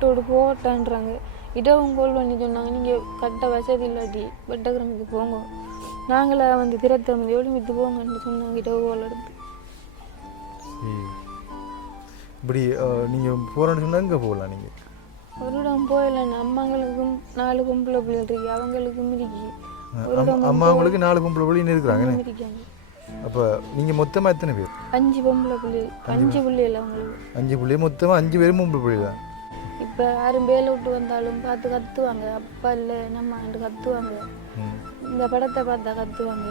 வீட்டோடு போட்டான்றாங்க. இடவும் கோல் பண்ணி சொன்னாங்க நீங்கள் கட்ட வசதி இல்லாட்டி வெட்டக்கிழமைக்கு போங்க. நாங்களே வந்து திரத்தமதியோடு வித்து போங்கன்னு சொன்னாங்க இடவு கோல் எடுத்து. சரி இப்படி அஹ், நீங்க போறேன்னு சொன்னா எங்க போகலாம் நீங்க? ஒரு இடம் போயிடலாம் அம்மாங்களுக்கும் நாலு பொம்பளை பிள்ளைகள் இருக்கு அவங்களுக்கும் இருக்கு. ஒரு அம்மா- இடம் அம்மாங்களுக்கு நாலு பொம்பளை பிள்ளைங்க இருக்கிறாங்க அப்ப நீங்க மொத்தமா எத்தனை பேர்? அஞ்சு பொம்பளை பிள்ளைகள் அஞ்சு பிள்ளைகள் அவங்களுக்கு. அஞ்சு பிள்ளைங்க மொத்தமா அஞ்சு பேரும் பொம்பளை பிள்ளை தான் இப்போ யாரும் வேலை விட்டு வந்தாலும் பார்த்து கத்துவாங்க. அப்பா இல்லை நம்ம கத்துவாங்க. இந்த படத்தை பார்த்தா கத்துவாங்க.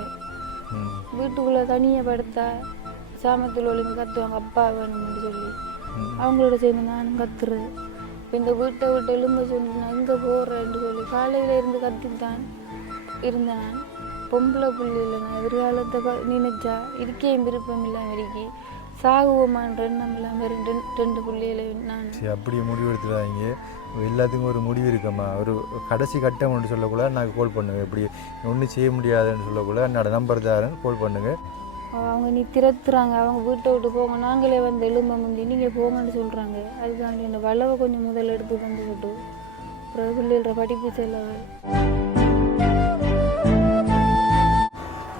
வீட்டுக்குள்ளே தனியாக படுத்தா சாமத்தில் ஒழுங்கு கத்துவாங்க. அப்பா வேணும்னு சொல்லி. அவங்களோட சேர்ந்து நானும் கத்துறது இப்போ இந்த வீட்டை விட்டு எலும்ப சொல்லி நான் எங்கே போகிறேன்னு சொல்லி காலையில் இருந்து கத்தித்தான் இருந்தேன் பொம்பளை பிள்ளைல நான் எதிர்காலத்தை நினைச்சா இருக்கே விருப்பம் இல்லாமல் இருக்கி. சாகுவோமான்ற எண்ணம் இல்லாமல் ரெண்டு ரெண்டு பிள்ளைகளை நான். சரி அப்படியே முடிவு எடுத்துடாதீங்க. எல்லாத்துக்கும் ஒரு முடிவு இருக்கம்மா ஒரு கடைசி கட்டம் ஒன்று சொல்லக்குள்ள நான் கால் பண்ணுவேன். இப்படி ஒன்றும் செய்ய முடியாதுன்னு சொல்லக்குள்ள என்னோட நம்பர் தாரேன்னு கால் பண்ணுங்க. அவங்க நீ திரத்துறாங்க. அவங்க வீட்டை விட்டு போங்க. நாங்களே வந்து எலும்ப முந்தி. நீங்கள் போங்கன்னு சொல்கிறாங்க அதுக்காண்டி இந்த வளவை கொஞ்சம் முதல்ல எடுத்து தந்து விட்டு அப்புறம் பிள்ளைகள படிப்பு செலவு.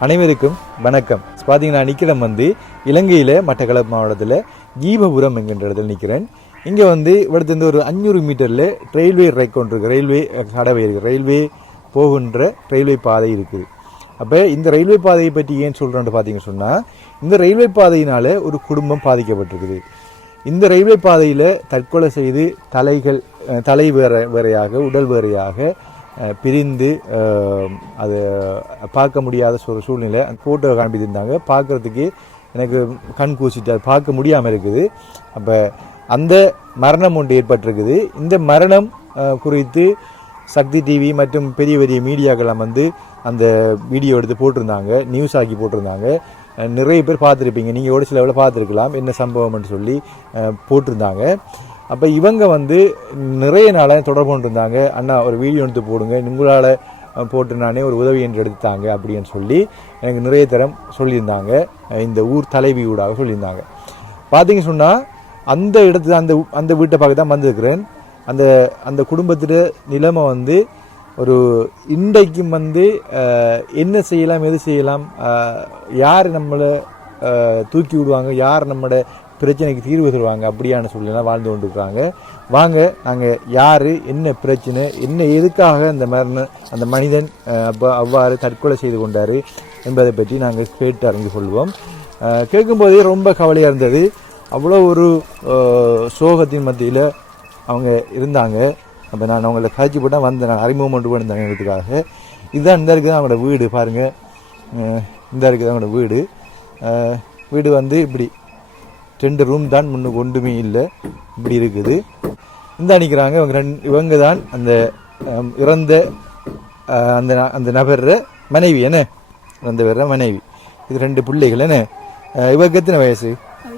அனைவருக்கும் வணக்கம். பார்த்தீங்கன்னா நிற்கிறேன் வந்து இலங்கையில் மட்டக்களப்பு மாவட்டத்தில் தீபபுரம் என்கின்ற இடத்துல நிற்கிறேன் இங்கே வந்து இவடத்துலேருந்து ஒரு அஞ்சூறு மீட்டரில் ரயில்வே ரைக் ஒன்று இருக்குது ரயில்வே கடவை இருக்குது ரயில்வே போகின்ற ரயில்வே பாதை இருக்குது அப்போ இந்த ரயில்வே பாதையை பற்றி ஏன் சொல்கிறேன்னு பார்த்தீங்கன்னு சொன்னால் இந்த ரயில்வே பாதையினால் ஒரு குடும்பம் பாதிக்கப்பட்டிருக்குது. இந்த ரயில்வே பாதையில் தற்கொலை செய்து தலைகள் தலை வேற வேறையாக உடல் வேறையாக பிரிந்து அது அதை பார்க்க முடியாத ஒரு சூழ்நிலை ஃபோட்டோ காண்பித்திருந்தாங்க. பார்க்குறதுக்கு எனக்கு கண் கூசிட்டு அது பார்க்க முடியாமல் இருக்குது. அப்போ அந்த மரணம் ஒன்று ஏற்பட்டிருக்குது. இந்த மரணம் குறித்து சக்தி டிவி மற்றும் பெரிய பெரிய மீடியாக்கெல்லாம் வந்து அந்த வீடியோ எடுத்து போட்டிருந்தாங்க. நியூஸ் ஆக்கி போட்டிருந்தாங்க. நிறைய பேர் பார்த்துருப்பீங்க. நீங்கள் ஒரு சில பார்த்துருக்கலாம். என்ன சம்பவம்னு சொல்லி போட்டிருந்தாங்க. அப்போ இவங்க வந்து நிறைய நாளாக தொடர்பு கொண்டிருந்தாங்க. அண்ணா ஒரு வீடியோ எடுத்து போடுங்க. உங்களால் போட்டு நானே ஒரு உதவி என்று எடுத்தாங்க அப்படின்னு சொல்லி எனக்கு நிறைய தரம் சொல்லியிருந்தாங்க. இந்த ஊர் தலைவி ஊடாக சொல்லியிருந்தாங்க. பார்த்தீங்க சொன்னால் அந்த இடத்துல அந்த அந்த வீட்டை பார்க்க தான் வந்திருக்கிறேன். அந்த அந்த குடும்பத்தில் நிலைமை வந்து ஒரு இன்றைக்கும் வந்து என்ன செய்யலாம் எது செய்யலாம் யார் நம்மளை தூக்கி விடுவாங்க யார் நம்மளோட பிரச்சனைக்கு தீர்வு சொல்லுவாங்க அப்படியான சூழ்நிலை வாழ்ந்து கொண்டிருக்கிறாங்க. வாங்க நாங்கள் யார் என்ன பிரச்சனை என்ன எதுக்காக அந்த மரண அந்த மனிதன் அப்போ அவ்வாறு தற்கொலை செய்து கொண்டார் என்பதை பற்றி நாங்கள் கேட்டு அறிந்து கொள்வோம். கேட்கும்போதே ரொம்ப கவலையாக இருந்தது. அவ்வளோ ஒரு சோகத்தின் மத்தியில் அவங்க இருந்தாங்க. அப்போ நான் அவங்கள காய்ச்சி போட்டால் வந்தேன். நான் அறிமுகம் கொண்டு எங்களுக்காக. இதுதான் இந்த இருக்குது அவங்களோட வீடு பாருங்கள் இந்த இருக்குது அவங்களோட வீடு. வீடு வந்து இப்படி ரெண்டு ரூம் தான் முன்னுக்கு ஒன்றுமே இல்லை. இப்படி இருக்குது. இந்த அணிக்கிறாங்க இவங்க ரெண்டு இவங்க தான் அந்த இறந்த அந்த அந்த நபர்ற மனைவி. என்ன? இறந்த பேர மனைவி. இது ரெண்டு பிள்ளைகள். என்ன? இவருக்கு எத்தனை வயசு?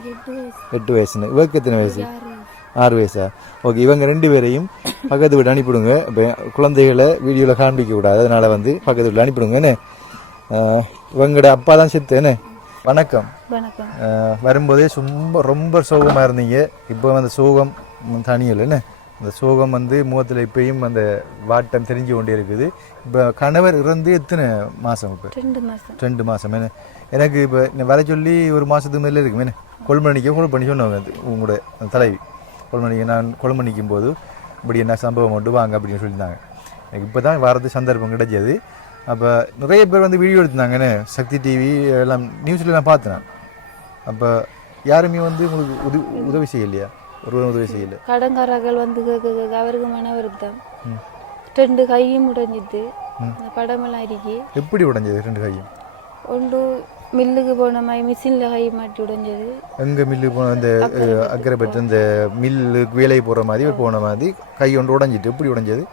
எட்டு வயசு. எட்டு வயசுன்னு. இவருக்கு எத்தனை வயசு? ஆறு வயசு. ஓகே இவங்க ரெண்டு பேரையும் பக்கத்து வீட்டு அனுப்பிவிடுங்க. இப்போ குழந்தைகளை வீடியோவில் காண்பிக்க கூடாது. அதனால வந்து பக்கத்து வீட்டில் அனுப்பிவிடுங்க. என்ன? இவங்களோட அப்பா தான் செத்து என்ன? வணக்கம். வரும்போதே ரொம்ப ரொம்ப சோகமாக இருந்தீங்க. இப்போ அந்த சோகம் தனியல் என்ன? அந்த சோகம் வந்து முகத்தில் இப்பயும் அந்த வாட்டம் தெரிஞ்சு கொண்டே இருக்குது. இப்போ கணவர் இறந்து எத்தனை மாதம் இப்போ? ரெண்டு மாதம் ரெண்டு மாதம் என்ன? எனக்கு இப்போ வர சொல்லி ஒரு மாதத்துக்கு மேலே இருக்கும் என்ன? கொள்மணிக்க கொள் பண்ணி சொன்னவங்க உங்களோட அந்த தலைவி. கொள்மணிக்க நான் கொள்மணிக்கும் போது இப்படி என்ன சம்பவம் மட்டும் வாங்க அப்படின்னு சொல்லியிருந்தாங்க. எனக்கு இப்போ தான் வரது சந்தர்ப்பம் கிடைச்சது. அப்போ நிறைய பேர் வந்து வீடியோ எடுத்தாங்கன்னு சக்தி டிவி எல்லாம் நியூஸில் நான் பார்த்தேன் அப்போ யாருமே வந்து உங்களுக்கு உதவி உதவி செய்யலையா? ஒரு உதவி செய்யலை. கடன்காரர்கள் வந்து அவருக்கு மன வருத்தம் ரெண்டு கையும் உடைஞ்சிட்டு அந்த படமெல்லாம் இருக்கி எப்படி உடைஞ்சது ரெண்டு கையும்? ஒன்று மில்லுக்கு போன மாதிரி மிஷினில் கை மாட்டி உடைஞ்சது. எங்க மில்லு போன இந்த அக்கறை பெற்று இந்த மில்லுக்கு வேலை போகிற மாதிரி போன மாதிரி கை ஒன்று உடைஞ்சிட்டு எப்படி உடைஞ்சது?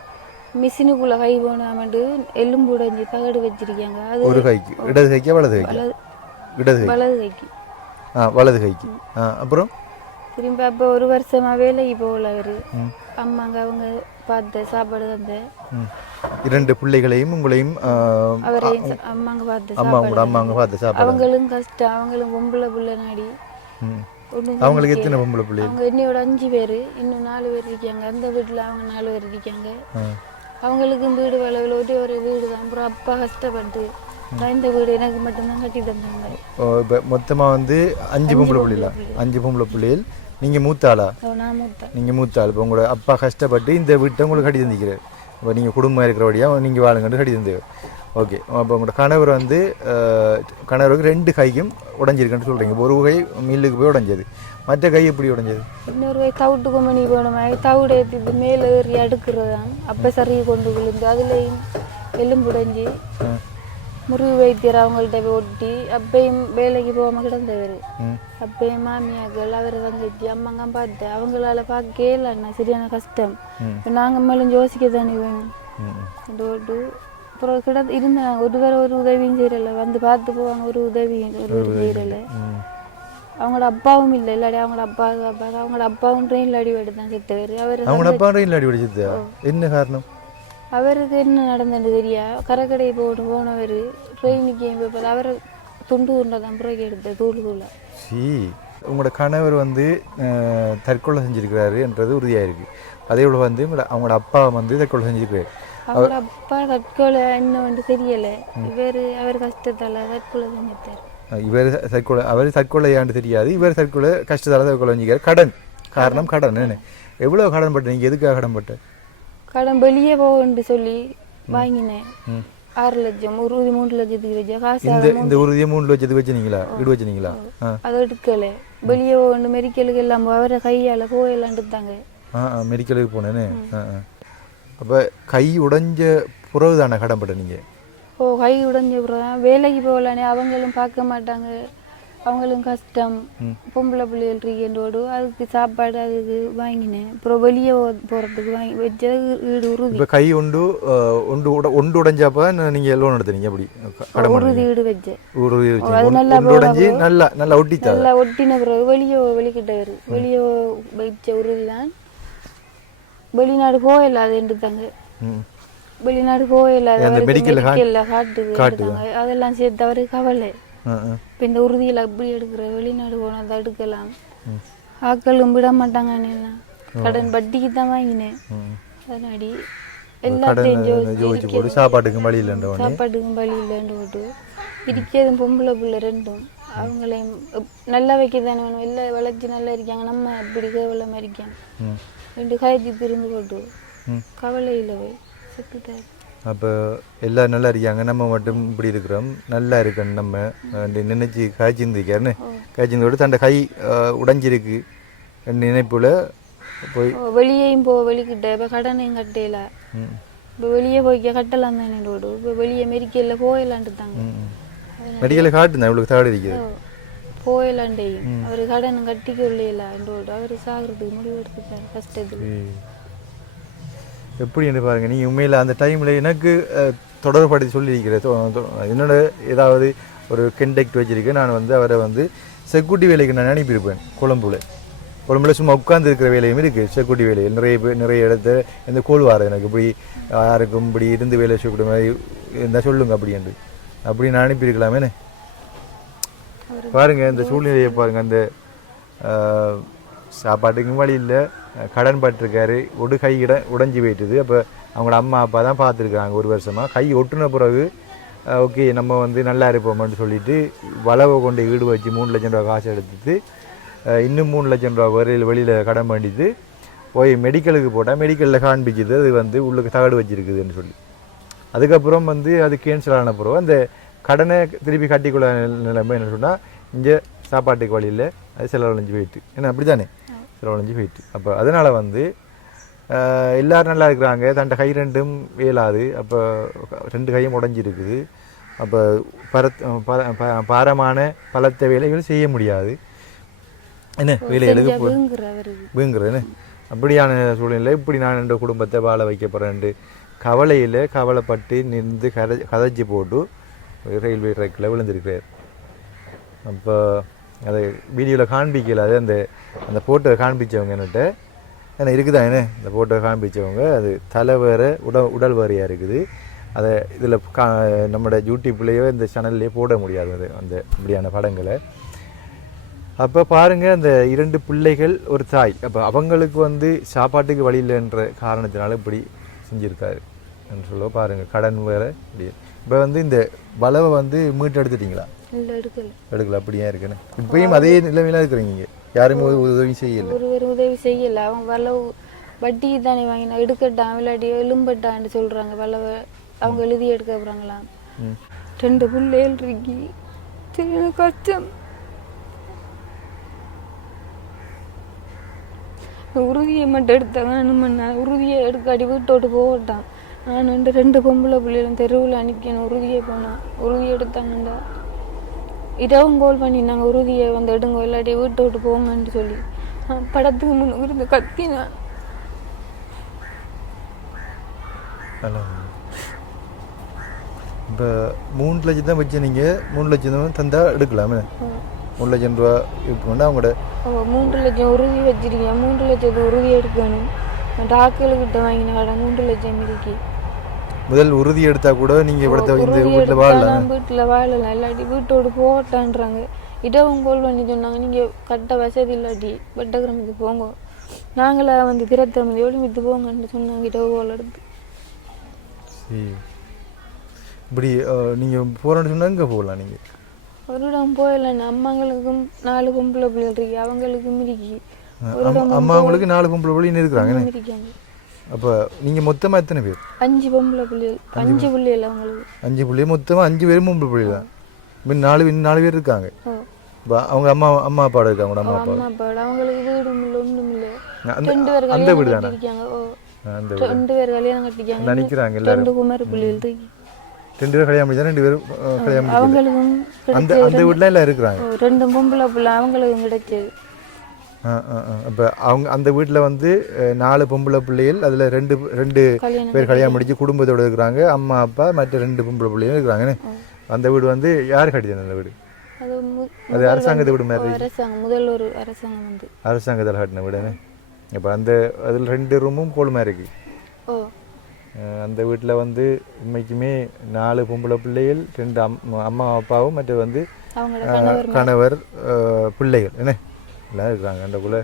மிஷினுக்குள்ளே கை போனாமட்டு எலும்பு உடைஞ்சி தகடு வச்சிருக்காங்க. அது ஒரு கைக்கு இடது கைக்கா வலது கைக்கு? இடது வலது கைக்கு. வலது கைக்கு. அப்புறம்? திரும்பி அப்போ ஒரு வருஷமா வேலைக்கு போகல அவரு. அம்மாங்க அவங்க பார்த்த சாப்பாடு தந்த. இரண்டு பிள்ளைகளையும் உங்களையும் அவரையும் அம்மாங்க பார்த்த அம்மா உங்களோட அம்மா அவங்க பார்த்து சாப்பாடு அவங்களும் கஷ்டம். அவங்களும் பொம்பளை புள்ள நாடி. அவங்களுக்கு எத்தனை பொம்பளை பிள்ளைகள் அவங்க என்னையோட அஞ்சு பேர். இன்னும் நாலு பேர் இருக்காங்க. அந்த வீட்டில் அவங்க நாலு பேர் இருக்காங்க. அவங்களுக்கும் வீடு வளவில். ஒரே ஒரு வீடு தான் அப்புறம் அப்பா கஷ்டப்பட்டு இந்த வீடு எனக்கு மட்டும்தான் கட்டி தந்தாங்க ஓ இப்போ மொத்தமாக வந்து அஞ்சு பொம்பளை பிள்ளைகளா? அஞ்சு பொம்பளை பிள்ளைகள். நீங்கள் மூத்த ஆளா அவ நான் மூத்தேன் நீங்கள் மூத்த ஆள் இப்போ உங்களோட அப்பா கஷ்டப்பட்டு இந்த வீட்டை உங்களுக்கு கட்டி தந்திக்கிறார் இப்போ நீங்கள் குடும்பம் இருக்கிறபடியாக நீங்கள் வாழுங்கன்னு கட்டி தந்தீங்க ஓகே அப்போ உங்களோட கணவர் வந்து கணவருக்கு ரெண்டு கைக்கும் உடஞ்சிருக்குன்னு சொல்கிறீங்க ஒரு கை மில்லுக்கு போய் உடஞ்சது. மற்ற கை எப்படி உடஞ்சது? இன்னொரு வயசு தவிட்டு கொம்பனி போனோம் தவிடு ஏற்றிட்டு மேலே ஏறி அடுக்கிறதான் அப்போ சரி கொண்டு விழுந்து அதுலேயும் எலும்புடைஞ்சி முருகு வைத்தியர் அவங்கள்ட்ட போய் ஒட்டி அப்பயும் வேலைக்கு போகாமல் கிடந்தவர். அப்பயும் மாமியாக்கள் அவர் தங்கச்சி அம்மாங்க பார்த்தேன். அவங்களால பார்க்க இல்லைண்ணா சரியான கஷ்டம். இப்போ நாங்கள் மேலும் யோசிக்க தானே வேணும். கொண்டு போட்டு அப்புறம் கிட இருந்தாங்க. ஒரு தடவை ஒரு உதவியும் செய்யலை வந்து பார்த்து போவாங்க ஒரு உதவியும் ஒரு செய்யலை அவங்களோட அப்பாவும் இல்லை இல்லாடி அவங்களோட அப்பா அப்பா அவங்களோட அப்பாவும் ட்ரெயினில் அடிபட்டு தான் செத்தவர் அவர் அவங்களோட அப்பா ரயில் அடி பிடிச்சது என்ன காரணம்? அவருக்கு என்ன நடந்தது தெரியா? கரைக்கடை போட்டு போனவர் ட்ரெயினுக்கு போய் அவரை துண்டு உண்டை தான் புறக்கி எடுத்த தூள் தூளை. சி உங்களோட கணவர் வந்து தற்கொலை செஞ்சிருக்கிறாரு என்றது உறுதியாக இருக்குது அதே போல் வந்து அவங்களோட அப்பா வந்து தற்கொலை செஞ்சிருக்கிறாரு. அவங்களோட அப்பா தற்கொலை இன்னும் வந்து தெரியலை. இவர் அவர் கஷ்டத்தால் தற்கொலை அஹ், இவர் தற்கொலை அவர் தற்கொலையாண்டு தெரியாது. இவர் தற்கொலை கஷ்டத்தால் தற்கொலை செஞ்சுக்கிறார். கடன். காரணம் கடன் என்ன? எவ்வளோ கடன் பட்ட நீங்கள் எதுக்காக கடன் பட்ட கடன் வெளியே போகணுன்னு சொல்லி வாங்கினேன். ஆறு லட்சம் உறுதி மூணு லட்சத்துக்கு வச்சா காசு இந்த இந்த உறுதியை மூணு லட்சத்துக்கு வச்சுனீங்களா வீடு வச்சுனீங்களா அதை எடுக்கலை வெளியே போகணும் மெடிக்கலுக்கு எல்லாம் அவரை கையால் போயலாண்டுத்தாங்க ஆ ஆ மெடிக்கலுக்கு போனேனே ஆ ஆ அப்போ கை உடைஞ்ச புறவு தானே கடன் பட்ட நீங்கள் ஓ கை உடைஞ்ச அப்புறம் வேலைக்கு போகலானே அவங்களும் பார்க்க மாட்டாங்க அவங்களும் கஷ்டம். பொம்பளை பிள்ளைகள் இருக்கேன்றோடு அதுக்கு சாப்பாடு அதுக்கு வாங்கினேன். அப்புறம் வெளியே போகிறதுக்கு வாங்கி வச்சது வீடு உறுதி கை ஒண்டு ஒண்டு ஒண்டு உடைஞ்சப்ப நீங்கள் லோன் எடுத்தீங்க அப்படி உறுதி வீடு வச்சேன். உறுதி அது நல்லா உடைஞ்சி நல்லா நல்லா ஒட்டித்தா? நல்லா ஒட்டின பிறகு வெளியே வெளிக்கிட்டாரு வெளியே வச்ச உறுதி தான் வெளிநாடு போயில்லாதுன்றாங்க ம். வெளிநாடு போயில்லாத அந்த medical ஹா- மெடிக்கல்ல காட்டுது எடுத்தாங்க. அதெல்லாம் சேர்த்து அவருக்கு கவலை. இப்போ இந்த உறுதியில் அப்படி எடுக்கிற வெளிநாடு போனால் தான் எடுக்கலாம். ஆக்களும் விட மாட்டாங்க எல்லாம் கடன் வட்டிக்கு தான் வாங்கினேன். அதனாடி எல்லாத்தையும் யோசிச்சு யோசிச்சு போட்டு சாப்பாட்டுக்கு வழி இல்லைன்ற உடனே? சாப்பாட்டுக்கும் பலி இல்லைன்னு போட்டு இருக்கிறதும் பொம்பளை பிள்ளை ரெண்டும். அவங்களையும் நல்லா வைக்க தானே வேணும். எல்லாம் வளர்ச்சி நல்லா இருக்காங்க. நம்ம அப்படி கேவலமாக இருக்காங்க ரெண்டு காய்ச்சி திருந்து போட்டு. கவலை இல்லை போய் செத்துட்டாரு. அப்போ எல்லாரும் நல்லா இருக்காங்க நம்ம மட்டும் இப்படி இருக்கிறோம். நல்லா இருக்கணும் நம்ம. நினைச்சு காய்ச்சிருந்துக்காருன்னு காய்ச்சிருந்தோடு தண்ட கை உடைஞ்சிருக்கு. நினைப்புல போய் வெளியேயும் போ வெளிக்கிட்ட. இப்போ கடனையும் கட்டையில ம், இப்போ வெளியே போய்க்க கட்டலாம் தானே ரோடு. இப்போ வெளியே மெரிக்கல்ல போயிடலான்ட்டுதாங்க. மெடிக்கலில் காட்டுந்தேன் இவ்வளோ தாடு இருக்குது. போயிடலாண்டேயும் அவர் கடன் கட்டிக்க இல்லையில ரோடு. அவர் சாகிறதுக்கு முடிவு எடுத்துட்டார். கஷ்டத்துக்கு. எப்படி என்று பாருங்க நீங்கள் உண்மையில் அந்த டைமில் எனக்கு தொடர்படுத்தி சொல்லியிருக்கிறேன். என்னோட ஏதாவது ஒரு கெண்டக்ட் வச்சிருக்கேன் நான் வந்து அவரை வந்து செக்யூரிட்டி வேலைக்கு நான் அனுப்பியிருப்பேன் கொழம்புல. கொழம்புல சும்மா உட்கார்ந்து இருக்கிற வேலையும் இருக்குது செக்யூரிட்டி வேலையில். நிறைய பேர் நிறைய இடத்த இந்த கோல் வாரம் எனக்கு இப்படி யாருக்கும் இப்படி இருந்து வேலை செய்யக்கூடிய மாதிரி இருந்தால் சொல்லுங்க அப்படி என்று. அப்படி நான் அனுப்பியிருக்கலாமேனே பாருங்க இந்த சூழ்நிலையை பாருங்க அந்த சாப்பாட்டுக்கும் வழி இல்லை. கடன் பட்டிருக்காரு. ஒரு கை இட உடைஞ்சி போயிட்டுது. அப்போ அவங்களோட அம்மா அப்பா தான் பார்த்துருக்காங்க ஒரு வருஷமாக கை ஒட்டுன பிறகு ஓகே நம்ம வந்து நல்லா இருப்போம்னு சொல்லிட்டு வளவை கொண்டு வீடு வச்சு மூணு லட்சம் ரூபா காசு எடுத்துட்டு இன்னும் மூணு லட்சம் ரூபா வரையில் வெளியில் கடன் பண்ணிட்டு போய் மெடிக்கலுக்கு போட்டால் மெடிக்கலில் காண்பிக்குது. அது வந்து உள்ளுக்கு தகடு வச்சிருக்குதுன்னு சொல்லி. அதுக்கப்புறம் வந்து அது கேன்சல் ஆன பிறகு அந்த கடனை திருப்பி கட்டிக்கொள்ள நிலைமை என்ன சொன்னால் இங்கே சாப்பாட்டுக்கு வழியில் அது செலவழிஞ்சு போயிட்டு. ஏன்னா அப்படி தானே செலவழிஞ்சு போயிட்டு. அப்போ அதனால் வந்து எல்லாரும் நல்லா இருக்கிறாங்க. தண்ட கை ரெண்டும் இயலாது. அப்போ ரெண்டு கையும் உடஞ்சிருக்குது. அப்போ பரத் பாரமான பலத்த வேலைகள் செய்ய முடியாது. என்ன வேலைகளுக்கு போ வீங்குற அவருக்கு வீங்குறேன்னு அப்படியான சூழ்நிலை இப்படி நான் என் குடும்பத்தை வாழ வைக்க போகிறேன்ட்டு கவலையில் கவலைப்பட்டு நின்று கதை கதைச்சி போட்டு ரயில்வே ட்ராக்கில் விழுந்திருக்கிறார். அப்போ அதை வீடியோவில் காண்பிக்கல. அது அந்த அந்த ஃபோட்டோ காண்பிச்சவங்க என்னட்ட ஏன்னா இருக்குதா என்ன? இந்த ஃபோட்டோ காண்பிச்சவங்க அது தலை வேறு உடல் உடல் வேறையாக இருக்குது. அதை இதில் கா நம்மளோட யூடியூப்லேயோ இந்த சேனல்லையோ போட முடியாது அது அந்த இப்படியான படங்களை. அப்போ பாருங்கள் அந்த இரண்டு பிள்ளைகள் ஒரு தாய். அப்போ அவங்களுக்கு வந்து சாப்பாட்டுக்கு வழி இல்லைன்ற காரணத்தினால இப்படி செஞ்சுருக்காரு. என்று சொல்ல பாருங்கள் கடன் வேறு இப்படி. இப்போ வந்து இந்த வளவை வந்து மீட்டெடுத்துட்டிங்களா? இல்லை எடுக்கல. எடுக்கல அப்படியே இருக்குன்னு. இப்பயும் அதே நிலைமையில இருக்கிறீங்க இங்க. யாருமே ஒரு உதவி செய்யல. ஒருவர் உதவி செய்யல. அவங்க வளவு வட்டி தானே வாங்கினா எடுக்கட்டான் விளையாடி எலும்பட்டான்னு சொல்றாங்க. வளவை அவங்க எழுதி எடுக்க போறாங்களாம். ம். ரெண்டு பிள்ளைகள் இருக்கி சரி, கஷ்டம். உறுதியை மட்டும் எடுத்தாங்க. என்ன பண்ண? உறுதியை எடுக்காடி வீட்டோட்டு போகட்டான். நான் வந்து ரெண்டு பொம்பளை பிள்ளைகளும் தெருவில் அனுப்பிக்கணும் உறுதியை போனேன். உறுதி எடுத்தாங்கண்டா. இரவும் கோல் பண்ணினாங்க உறுதியை வந்து எடுங்க இல்லாட்டி வீட்டை விட்டு போங்கன்னு சொல்லி. நான் படத்துக்கு முன்னுக்கு இருந்து கத்தினேன். இப்போ மூணு லட்சம் தான் வச்சு நீங்கள் மூணு லட்சம் தான் தந்தா எடுக்கலாமே. மூணு லட்சம் ரூபா இருக்குன்னா அவங்களோட அவ மூன்று லட்சம் உறுதி வச்சிருக்கேன் மூன்று லட்சத்து உறுதி எடுக்கணும். டாக்டர்கிட்ட வாங்கின கடன் மூன்று லட்சம் இருக்கு. முதல் உறுதி எடுத்தா கூட நீங்க இவ்வளவு இந்த வீட்டுல வாழலாம் வீட்டுல வாழலாம் இல்லாட்டி வீட்டோடு போட்டான்றாங்க இடவும் கோல் பண்ணி சொன்னாங்க நீங்க கட்ட வசதி இல்லாட்டி வெட்ட கிராமத்துக்கு போங்க. நாங்களா வந்து திரத்திரமதி ஓடி வித்து போங்கன்னு சொன்னாங்க இடவு கோல் எடுத்து. இப்படி நீங்க போறேன்னு சொன்னா எங்க போகலாம் நீங்க? ஒரு இடம் போயிடலாம் அம்மாங்களுக்கும் நாலு பொம்பளை பிள்ளைகள் இருக்கு. அவங்களுக்கும் இருக்கு. அம்மாங்களுக்கு நாலு கும்பல பிள்ளைங்க இருக்கிறாங்க அப்போ நீங்கள் மொத்தமாக எத்தனை பேர்? அஞ்சு பொம்பளை பிள்ளைகள் அஞ்சு பிள்ளைகள் அவங்களுக்கு அஞ்சு பிள்ளைங்க மொத்தமாக அஞ்சு பேரும் பொம்பளை பிள்ளை தான். இன்னும் நாலு நாலு பேர் இருக்காங்க. இப்போ அவங்க அம்மா அம்மா அப்பாவோட இருக்காங்க அம்மா அப்பா அப்பாவோட அவங்களுக்கு வீடும் இல்லை ஒன்றும் இல்லை. அந்த ரெண்டு பேர் அந்த வீடு தானே? அந்த ரெண்டு பேர் கல்யாணம் கட்டிக்காங்க நினைக்கிறாங்க எல்லாரும். ரெண்டு குமார பிள்ளைகள் இருக்கு ரெண்டு பேரும் கல்யாணம் முடிச்சா ரெண்டு பேரும் கல்யாணம். அவங்களுக்கும் அந்த அந்த வீட்டில் எல்லாம் இருக்கிறாங்க. ரெண்டு பொம்பளை பிள்ளை அவங்களுக்கும் கிடைச்சது அப்போ அவங்க அந்த வீட்டில் வந்து நாலு பொம்பளை பிள்ளைகள் அதில் ரெண்டு ரெண்டு பேர் கல்யாணம் முடிச்சு குடும்பத்தோட இருக்கிறாங்க. அம்மா அப்பா மற்ற ரெண்டு பொம்பளை பிள்ளைகளும் இருக்கிறாங்க. அந்த வீடு வந்து யார் கட்டிச்சது அந்த வீடு? அது அரசாங்கத்தை வீடு மாதிரி அரசாங்கம் அரசாங்கம் வந்து. அரசாங்கத்தில் கட்டின வீடுன்னு இப்போ அந்த அதில் ரெண்டு ரூமும் கோலுமா இருக்கு. அந்த வீட்டில் வந்து உண்மைக்குமே நாலு பொம்பளை பிள்ளைகள் ரெண்டு அம்மா அம்மா அப்பாவும் மற்ற வந்து கணவர் பிள்ளைகள். என்ன? எல்லாம் இருக்கிறாங்க அந்தக்குள்ளே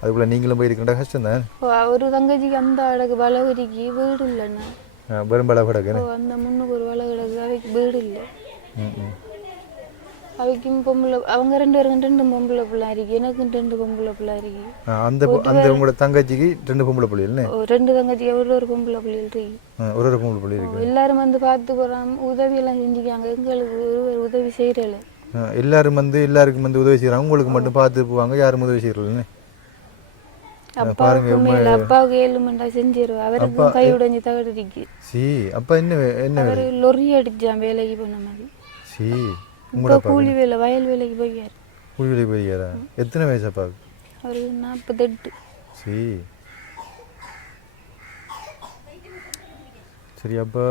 அதுக்குள்ளே நீங்களும் போய் இருக்கின்ற கஷ்டம் தான். ஒரு தங்கச்சிக்கு அந்த அடகு வளவரிக்கு வீடு இல்லைண்ணா. பெரும்பளவு கிடக்குன்னு ஓ அந்த முன்னுக்கு ஒரு வள கிடக்கு அவைக்கு வீடு இல்லை. அவைக்கும் பொம்பளை அவங்க ரெண்டு பேருக்கும் ரெண்டு பொம்பளை பிள்ளை இருக்கு. எனக்கும் ரெண்டு பொம்பளை பிள்ளை இருக்கு. அந்த அந்த உங்களோட தங்கச்சிக்கு ரெண்டு பொம்பளை ஓ, ரெண்டு தங்கச்சிக்கு ஒரு ஒரு பொம்பளை பிள்ளைகள் இருக்கு. ஒரு ஒரு பொம்பளை பிள்ளை இருக்கு. எல்லாரும் வந்து பார்த்து போறாங்க. உதவி எல்லாம் செஞ்சுக்காங்க எங்களுக்கு ஒருவர் உதவி செய்யறல ஆ, எல்லாரும் வந்து எல்லாருக்கும் வந்து உதவி செய்கிறாங்க உங்களுக்கு மட்டும் பார்த்து போவாங்க யாரும் உதவி செய்யறதுன்னு வேலைக்கு கூலி வேலை வயல் வேலைக்கு போய்க்காரு கூலி வேலை போயிருக்காரா எத்தனை வயசு அப்பாவுக்கு? அவருக்கு நாற்பத்தெட்டு. சி. சரி அப்போ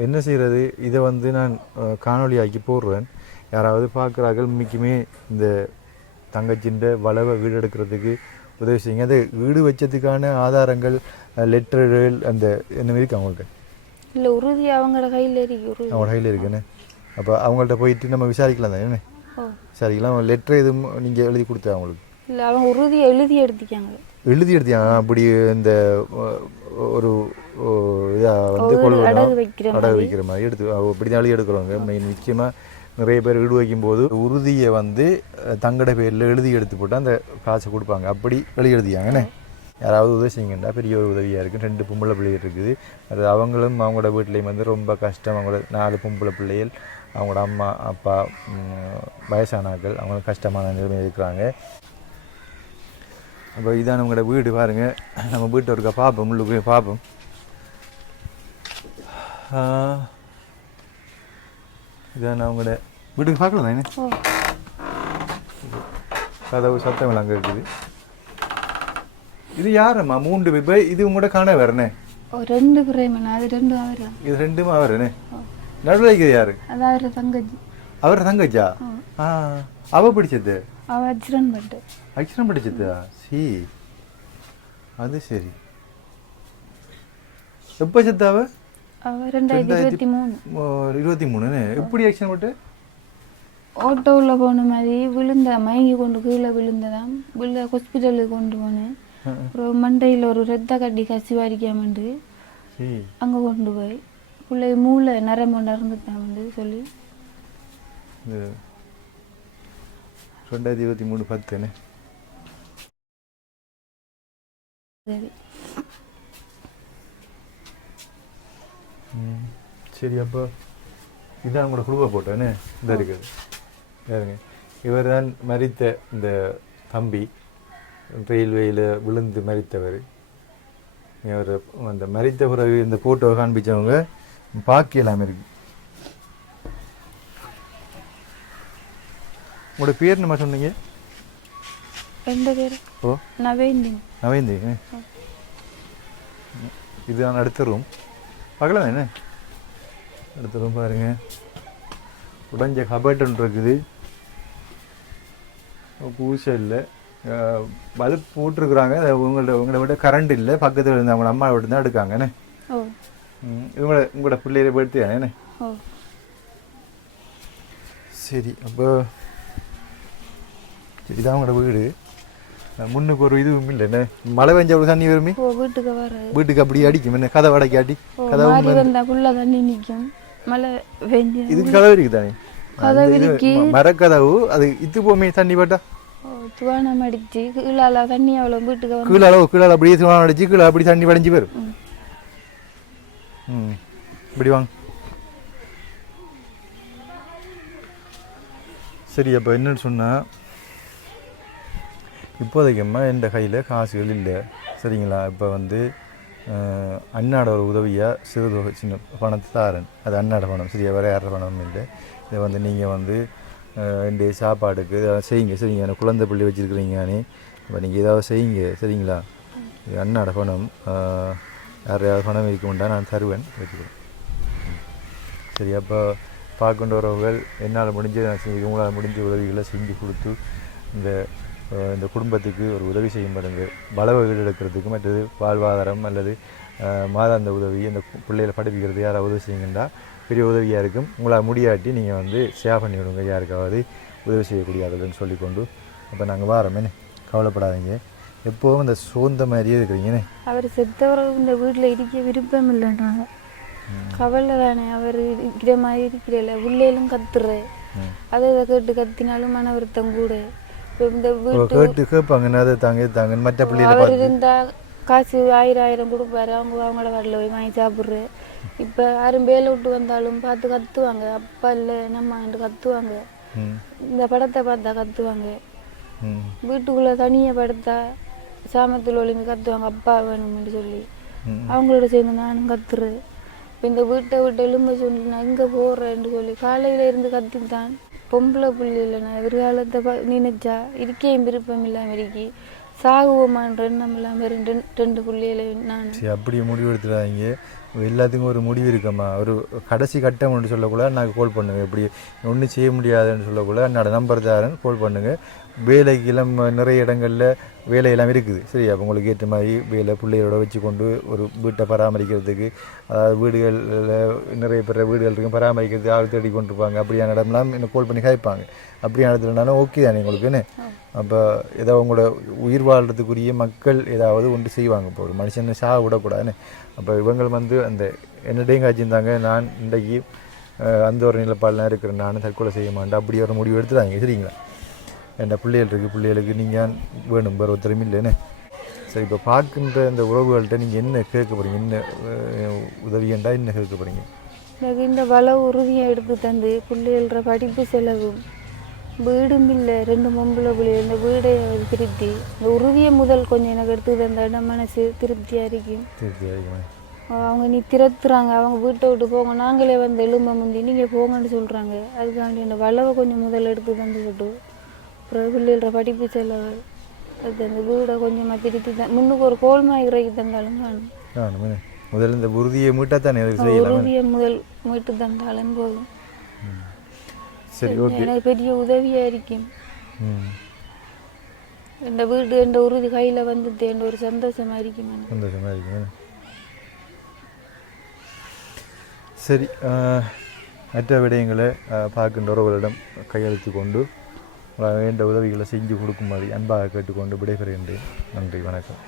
என்ன செய்கிறது இதை வந்து நான் அஹ், காணொளியாக்கி போடுறேன். யாராவது பார்க்குறார்கள் மிக்குமே இந்த தங்கச்சின்ற வளவை வீடு எடுக்கிறதுக்கு உதவி செய்யுங்க. அது வீடு வச்சதுக்கான ஆதாரங்கள் லெட்டர்கள் அந்த என்ன இருக்கு அவங்கள்ட்ட இல்ல உறுதி அவங்களோட கையில இருக்கு உறுதி. அவங்க கையில் இருக்குன்னு அப்போ அவங்கள்ட்ட போயிட்டு நம்ம விசாரிக்கலாம் தான் என்ன? விசாரிக்கலாம். லெட்டர் எதுவும் நீங்கள் எழுதி கொடுத்தா அவங்களுக்கு? இல்ல அவங்க உறுதியை எழுதி எடுத்துக்காங்க எழுதி எடுத்தியா? அப்படி இந்த ஒரு இதாக வந்து ஒரு கொள்வனம் அடகு வைக்கிற மாதிரி. எடுத்து அவ இப்படி தான் எழுதி எடுக்கிறவங்க. மெயின் முக்கியமாக நிறைய பேர் வீடு வைக்கும்போது உறுதியை வந்து தங்கட பேரில் எழுதி எடுத்து போட்டு அந்த காசை கொடுப்பாங்க. அப்படி எழுதி எழுதியாங்கண்ணே. யாராவது உதவி செய்யுங்கண்டா பெரிய ஒரு உதவியாக இருக்குது ரெண்டு பொம்பளை பிள்ளைகள் இருக்குது. அது அவங்களும் அவங்களோட வீட்லேயும் வந்து ரொம்ப கஷ்டம். அவங்களோட நாலு பொம்பளை பிள்ளைகள் அவங்களோட அம்மா அப்பா வயசானாக்கள் அவங்களும் கஷ்டமான நிலைமை இருக்கிறாங்க. அப்போ இதான் நம்மளோட வீடு பாருங்கள் நம்ம வீட்டை ஒருக்கா பார்ப்போம் உள்ளுக்கு பார்ப்போம். ஆ, இதான் அவங்களோட வீட்டுக்கு பார்க்கலாம் தானே கதவு சத்தம் அங்கே இருக்குது. இது யாரம்மா? மூன்று இப்போ இது உங்களோட காண வரனே ரெண்டு பிரேமன் அது ரெண்டும் அவரா? இது ரெண்டுமே அவருனே நடுவில் இருக்குது யாரு? அது அவர தங்கச்சி. அவர் தங்கச்சா? ஆ. அவ பிடிச்சது? அவ அச்சுரன் பட்டு. அக்ஷரம் படிச்சதா? சி. அது சரி. எப்போ செத்தாவ ரெண்டாயிரத்தி இருபத்தி மூணு எப்படி போட்டு? ஆட்டோவில் போன மாதிரி விழுந்த மயங்கி கொண்டு கீழே விழுந்ததாம். விழுந்த ஹாஸ்பிட்டலுக்கு கொண்டு போனேன். அப்புறம் மண்டையில் ஒரு ரத்த கட்டி கசிவாரிக்காமண்டு சரி. அங்கே கொண்டு போய் பிள்ளை மூளை நரம்பு நடந்துட்டான் வந்து சொல்லி. ரெண்டாயிரத்தி இருபத்தி மூணு பத்துன்னு. சரி. சரி அப்போ இதான் உங்களோட குழுவை போட்டோன்னு இந்த இருக்குது பாருங்க இவர் தான் மரித்த இந்த தம்பி. ரயில்வேயில் விழுந்து மரித்தவர் இவர் அந்த மரித்த பிறகு இந்த ஃபோட்டோவை காண்பிச்சவங்க பாக்கி எல்லாமே இருக்கு. உங்களோட பேர் நம்ம சொன்னீங்க? ரெண்டு பேர்? ஓ. நவேந்தின். நவேந்தி இதுதான் அடுத்த ரூம் பார்க்கலாம் என்ன? அடுத்த ரூம் பாருங்க. உடைஞ்ச கபட் ஒன்று இருக்குது. பூசை இல்லை. பல்ப் போட்டிருக்குறாங்க. உங்களோட உங்களை விட கரண்ட் இல்லை. பக்கத்தில் இருந்த அவங்க அம்மா விட்டு தான் எடுக்காங்க. என்ன? ஓ. ம், இவங்களோட உங்களோட பிள்ளையில ஓ. சரி அப்போ சரி இதான் உங்களோட வீடு. முன்னுக்கு ஒரு இதுவும் இல்லை. என்ன? மழை பெஞ்ச ஒரு தண்ணி வருமே? வீட்டுக்கு வர வீட்டுக்கு அப்படியே அடிக்கும். என்ன? கதை வடக்கி அடி. கதவு மாறி வந்தா ஃபுல்லா தண்ணி நிற்கும் மழை பெஞ்சு இதுக்கு கதவு இருக்குது தானே கதவு இது இருக்கு. மரக்கதவு அது இத்து போமே தண்ணி பட்டா? துவானம் அடிச்சு கீழால தண்ணி அவ்வளோ வீட்டுக்கு கீழே அளவு கீழே அப்படியே சும்மா அடிச்சு கீழே அப்படி தண்ணி வடிஞ்சு வரும். ம். ம். இப்படி வாங்க. சரி அப்போ என்னன்னு சொன்னால் இப்போதைக்கு அம்மா என் கையில்? காசுகள் இல்லை. சரிங்களா? இப்போ வந்து அண்ணாட ஒரு உதவியாக சிறு தொகை சின்ன பணத்தை தாரேன். அது அண்ணாட பணம் சரியா? வேறு யாரோட பணம் இல்லை. இதை வந்து நீங்கள் வந்து ரெண்டு சாப்பாடுக்கு ஏதாவது செய்யுங்க. சரிங்க. எனக்கு குழந்தை பிள்ளை வச்சுருக்கிறீங்கன்னு இப்போ நீங்கள் ஏதாவது செய்யுங்க. சரிங்களா? இது அண்ணாட பணம். யாரையாவது பணம் இருக்குமெண்டா நான் தருவேன். வச்சுக்கிறேன். சரி அப்போ பார்க்கின்ற உறவுகள் என்னால் முடிஞ்ச நான் செஞ்சு உங்களால் முடிஞ்ச உதவிகளை செஞ்சு கொடுத்து இந்த இந்த குடும்பத்துக்கு ஒரு உதவி செய்யும் பாருங்க பலவ எடுக்கிறதுக்கு மற்றது வாழ்வாதாரம் அல்லது மாதாந்த உதவி இந்த கு- பிள்ளைகளை படிப்பிக்கிறது யாராவது உதவி செய்யுங்கண்டா? பெரிய உதவியாக இருக்கும். உங்களால் முடியாட்டி நீங்கள் வந்து ஷேர் பண்ணி விடுங்க. யாருக்காவது உதவி செய்யக்கூடிய ஆளுன்னு சொல்லிக்கொண்டு அப்போ நாங்கள் வாரோம். என்ன? கவலைப்படாதீங்க. எப்போவும் இந்த சோர்ந்த மாதிரியே இருக்கிறீங்கன்னு. அவர் செத்தவர் இந்த வீட்டில் இருக்க விருப்பம் இல்லைன்றாங்க. கவலை தானே. அவர் இருக்கிற மாதிரி இருக்கிறல உள்ளேலும் கத்துற அதை கேட்டு கத்தினாலும் மன வருத்தம் கூட. இந்த கேட்டு கேட்பாங்க என்ன அதை தாங்க இது தாங்க மற்ற பிள்ளைகளை அவர் பார்த்து இருந்தா காசு ஆயிரம் ஆயிரம் கொடுப்பாரு அவங்க அவங்களோட வரல போய் வாங்கி சாப்பிட்ற இப்போ யாரும் வேலை விட்டு வந்தாலும் பார்த்து கத்துவாங்க அப்பா இல்லை நம்ம கத்துவாங்க இந்த படத்தை பார்த்தா கத்துவாங்க வீட்டுக்குள்ள தனியா படுத்தா சாமத்தில் ஒளிந்து கத்துவாங்க அப்பா வேணும்னு சொல்லி. அவங்களோட சேர்ந்து நானும் கத்துறேன் இப்போ இந்த வீட்டை விட்டு எலும்ப சொல்லி நான் எங்கே போகிறேன்னு சொல்லி காலையில இருந்து கத்தித்தான் பொம்பளை புள்ளி இல்லைண்ணா எதிர்காலத்தை ப நினைச்சா இருக்கேன் விருப்பம் இல்லாமல் இருக்கி. சாகுவோமான் எண்ணம் இல்லாமல் ரெண்டு ரெண்டு புள்ளியில நான் சரி அப்படி முடிவு எடுத்துடாதீங்க எல்லாத்துக்கும் ஒரு முடிவு இருக்கம்மா. ஒரு கடைசி கட்டம் ஒன்று சொல்லக்குள்ள நான் கால் பண்ணுங்க இப்படி ஒன்றும் செய்ய முடியாதுன்னு சொல்லக்குள்ள என்னோட நம்பர் தாரேன் கால் பண்ணுங்க. வேலைக்கு எல்லாம் நிறைய இடங்களில் வேலையெல்லாம் இருக்குது. சரி அப்போ உங்களுக்கு ஏற்ற மாதிரி வேலை பிள்ளையோட வச்சு கொண்டு ஒரு வீட்டை பராமரிக்கிறதுக்கு அதாவது வீடுகளில் நிறைய பேர் வீடுகள் இருக்கும் பராமரிக்கிறதுக்கு ஆள் தேடி கொண்டிருப்பாங்க. அப்படியான இடம்லாம் என்ன கால் பண்ணி கேட்பாங்க அப்படியான இடத்துலனாலும் ஓகே தானே உங்களுக்குன்னு அப்போ ஏதோ உங்களோட உயிர் வாழ்றதுக்குரிய மக்கள் ஏதாவது ஒன்று செய்வாங்க. இப்போ ஒரு மனுஷனை சாக விடக்கூடாதுன்னு அப்போ இவங்க வந்து அந்த என்னடையும் காய்ச்சிருந்தாங்க நான் இன்றைக்கு அந்த ஒரு நிலப்பாடெலாம் இருக்கிறேன். நான் தற்கொலை செய்ய மாட்டேன். அப்படி ஒரு முடிவு எடுத்துட்டாங்க. சரிங்களா? என்ன பிள்ளைகள் இருக்குது பிள்ளைகளுக்கு நீங்கள் வேணும்? வேறு ஒருத்தரும் இல்லைன்னு. சரி இப்போ பார்க்கின்ற இந்த உறவுகள்கிட்ட நீங்கள் என்ன கேட்க போகிறீங்க என்ன உதவியண்டா என்ன கேட்க போகிறீங்க எனக்கு இந்த வள உறுதியை எடுத்து தந்து பிள்ளைகள படிப்பு செலவும் வீடும் இல்லை ரெண்டு பொம்பளை பிள்ளை இந்த வீடை திருப்தி. இந்த உறுதியை முதல் கொஞ்சம் எனக்கு எடுத்து தந்தா மனசு? திருப்தியாக இருக்கும்? அவங்க நீ திரத்துறாங்க அவங்க வீட்டை விட்டு போங்க. நாங்களே வந்து எலும்ப முந்தி நீங்கள் போங்கன்னு சொல்கிறாங்க அதுக்காண்டி அந்த வளவை கொஞ்சம் முதல்ல எடுத்து தந்துக்கிட்டு அப்புறம் பிள்ளைகள படிப்பு செலவு. அது அந்த வீடை கொஞ்சமாக திருத்தி தான் முன்னுக்கு ஒரு கோல்மாய் இறக்கி தந்தாலும் காணும். முதல்ல இந்த உறுதியை மீட்டாக தானே உறுதியை முதல் மீட்டு தந்தாலும் போதும். சரி ஓகே எனக்கு பெரிய உதவியாக இருக்கும் இந்த வீடு என்ற உறுதி கையில் வந்துட்டு என்ற ஒரு சந்தோஷமாக இருக்கும். சந்தோஷமாக இருக்குங்க சரி மற்ற விடயங்களை பார்க்கின்ற உறவுகளிடம் கையெழுத்து கொண்டு வேண்ட உதவிகளை செஞ்சு கொடுக்கும்படி அன்பாக கேட்டுக்கொண்டு விடைபெறுகின்றேன். நன்றி வணக்கம்.